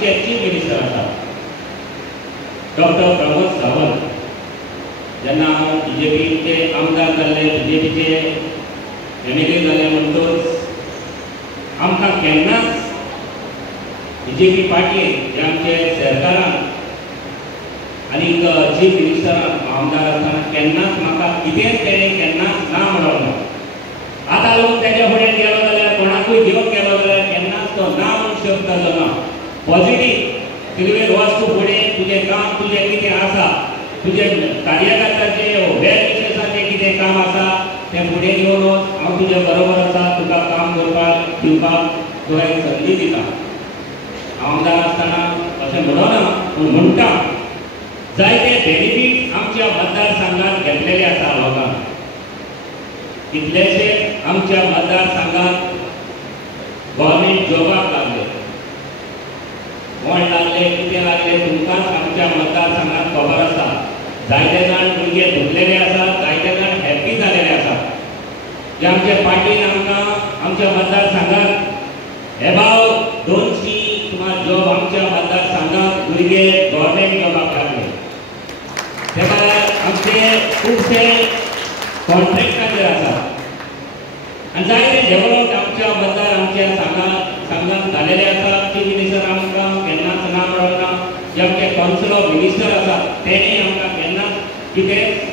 आमचे chief minister आसा डॉक्टर प्रमोद सावंत. जेन्ना हांव BJPचे आमदार जाल्ले, BJPचे MLA जाल्ले म्हणटच आमकां केन्नाच BJP पार्टीन जे आमचे सरकारान आनी चीफ मिनिस्टरान आमदार आसतना केन्नाच म्हाका कितेंच तेणें केन्नाच ना म्हणूंक ना. आतां लोक तेज्या फुडें गेलो जाल्यार कोणाकूय घेवन गेलो जाल्यार केन्नाच तो ना म्हणून शब्द जालो ना. पॉझिटीव सिल्वेर वच तूं फुडें, तुजें काम तुजें कितें आसा, तुजें कार्यकर्त्याचें वेल विशेसाचें कितें काम आसा तें फुडें घेवन वच, हांव तुजे बरोबर आसा, तुका काम करपाक दिवपाक तुका एक संदी दिता. आमदार आसतना अशें म्हणना पूण म्हणटा जायते बेनिफीट आमच्या मतदारसंघात घेतलेले आसा लोकांक. कितलेशे आमच्या मतदारसंघात गव्हर्मेंट जॉबाक लागले, कोण लागले, कितें लागले तुमकांच आमच्या मतदारसंघात खबर आसा. जायते जाण भुरगे धुकलेले आसा, जायते जाण हॅप्पी जालेले आसा. जे आमच्या पार्टीन आमकां आमच्या मतदारसंघात एबाव 200 सुमार जॉब आमच्या मतदारसंघात भुरगे गव्हर्मेंट जॉबाक लागले. तेका आमचे खुबशे कॉन्ट्रॅक्टाचेर आसा आनी जायते डेव्हलपमेंट आमच्या मतदार आमच्या संघात जालेले आसा. चीफ मिनिस्टर आमकां केन्नाच ना म्हणूंक ना. जे आमचे कावन्सिल ऑफ मिनिस्टर आसा तेणें आमकां केन्नाच कितें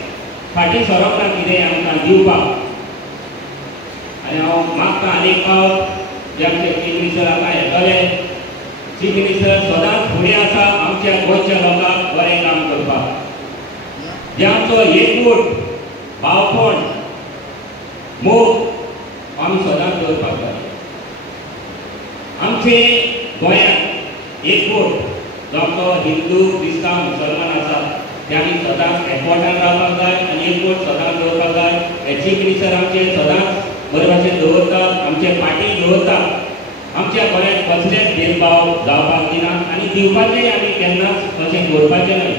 फाटीं सरप ना कितें आमकां दिवपाक. आनी हांव मागता आनीक फावट जे आमचे चीफ मिनिस्टर आतां येतले, चीफ मिनिस्टर सदांच फुडें आसा आमच्या गोंयच्या लोकांक बरें काम करपाक. जे आमचो एकूट भावपण मोग आमी सदांच दवरपाक जाय. आमचे गोंयांत एकूट जो आमचो हिंदू क्रिस्तांव मुसलमान आसा ते आमी सदांच एकवटान रावपाक जाय आनी एकूट सदांच दवरपाक जाय. हे चीफ मिनिस्टर आमचे सदांच बरे भाशेन दवरतात, आमचे पार्टी दवरतात. आमच्या गोंयांत कसलेच भेदभाव जावपाक दिनात आनी दिवपाचेय आमी केन्नाच अशें दवरपाचें न्हय.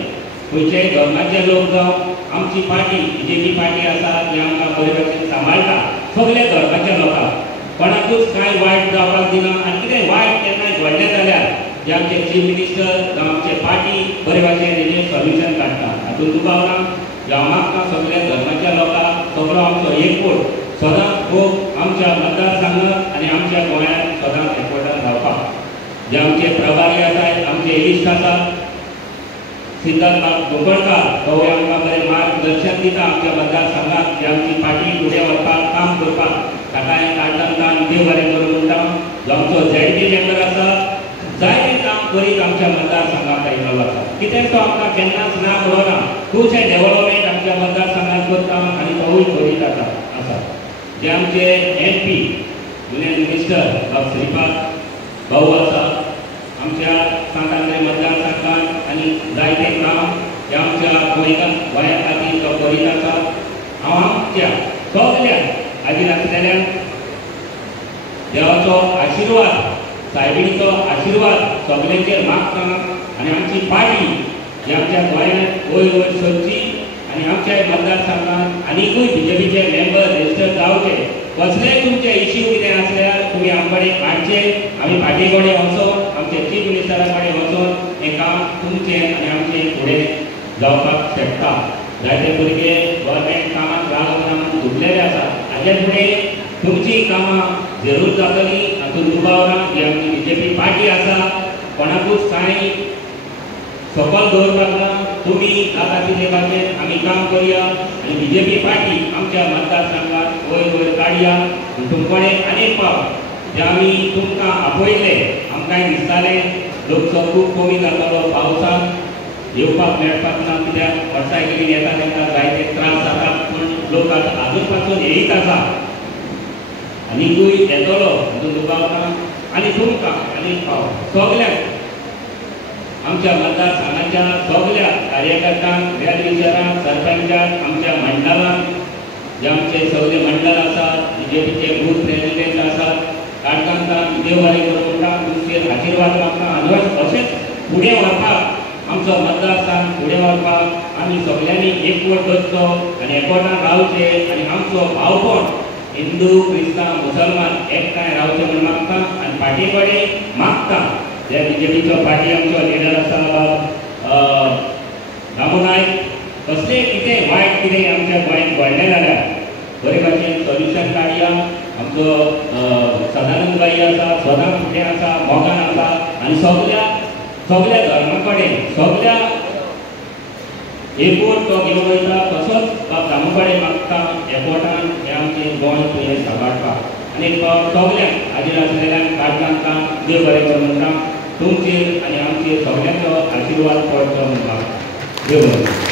खंयचेय धर्माचे लोक जावं आमची पार्टी BJP पार्टी आसा जी आमकां बरे भाशेन सांबाळटा सगळे धर्माच्या लोकांक कोणाकूच कांय वायट जावपाक दिना. आनी कितें वायट केन्नाय घडलें जाल्यार जे आमचे चीफ मिनिस्टर जावं आमचे पार्टी बरे भाशेन हेजें सोल्युशन काडटा. हातूंत दुबाव ना. हांव मागता सगळ्या धर्माच्या लोकांक सगळो आमचो एकूट सदांच खूब आमच्या मतदारसंघात आनी आमच्या गोंयांत सदांच एकवटान रावपाक. जे आमचे प्रभारी आसात, आमचे इश्ट आसात, सिद्धार्थ गोकळकार तो आमकां बरें मार्गदर्शन दिता आमच्या मतदारसंघात. जे आमची पार्टी फुडें व्हरपाक काम करपाक ताका हांवें काडटां देव बरें करूं म्हणटा. जो आमचो ZP मेंबर आसा जायतें काम करीत आमच्या मतदारसंघात आयिल्लो आसा. कित्याक तो आमकां केन्नाच ना म्हणना. खुबशे डेव्हलपमेंट आमच्या मतदारसंघात करता आनी तोवूय करीत आसा. जे आमचे MP union minister of Shripad भाऊ आसा आमच्या सांतांद्रे मतदारसंघात आनी जायते काम हे आमच्या गोंया खातीर तो करीत आसा. हांव आमच्या सगळ्या हाजीर आसलेल्यांक देवाचो आशिर्वाद, सायबीणीचो आशिर्वाद सगळ्यांचेर मागता आनी आमची पार्टी जी आमच्या गोंयांत वयर वयर सरची आनी आमच्या मतदारसंघात आनीकूय BJPचे मेंबर रजिस्टर जावचे. कसलेय तुमचे इश्यू कितें आसल्यार तुमी आमचे कडेन हाडचे. आमी पार्टी कडेन वचून आमचे चीफ मिनिस्टरा कडेन वचून हें काम तुमचें आनी आमचें फुडें जावपाक शकता. जायते भुरगे गव्हर्मेंट कामाक लागून धुकलेले आसा. हाजे फुडें तुमची कामां जरूर जातली. हातूंत दुबाव ना. जी आमची BJP पार्टी आसा कोणाकूच कांय सकल दवरपाक ना. तुमी जाता तितले भाशेन आमी काम करया आनी BJP पार्टी आमच्या मतदारसंघात वयर वयर काडया. तुमचे कडेन आनीक फावट जे आमी तुमकां आपयले आमकांय दिसतालें लोकसो खूब कमी जातालो, पावसांत येवपाक मेळपाक ना. कित्याक मोटरसायकलीन येता तेंकां जायते त्रास जातात. पूण लोक आतां आजून पासून येयत आसा आनीकूय येतलो. हातूंत दुबाव ना. आनी तुमकां आनीक फावट सगळ्यांक आमच्या मतदारसंघाच्या सगळ्या कार्यकर्त्यांक, वेलविशरांक, सरपंचाक, आमच्या मंडळांक जे आमचे सगळे मंडळ आसात, BJPचे बूथ प्रेसिडेंट आसात, काडकांतांक देव बरें करूं म्हणटा. तुमचेर आशिर्वाद मागता आनी अशेंच फुडें व्हरपाक आमचो मतदारसंघ फुडें व्हरपाक आमी सगळ्यांनी एकवट वचचो आनी एकवटान रावचे आनी आमचो भावपण हिंदू क्रिस्तांव मुसलमान एकठांय रावचे म्हूण मागता आनी पार्टी कडेन मागता जे बीजेपीचो पार्टी आमचो लिडर आसा दामू नायक कसलें कितें वायट कितें आमच्या गोंयांत घडलें जाल्यार बरे भाशेन सोल्युशन काडया. आमचो सदानंद बाई आसा, सदा फुडे आसा, मोगान आसा आनी सगळ्या धर्मा कडेन सगळ्या एकवट तो घेवन वयता. तसोच बाब दामू कडेन मागता एकवटान हें आमचें गोंय हें सांबाळपाक आनी सगळ्यांक हाजेर आसलेल्यांक काडलांकां देव बरें करूं म्हणटा. तुमचेर आनी आमचेर सगळ्यांचो आशिर्वाद पडचो म्हणटा. देव बरें.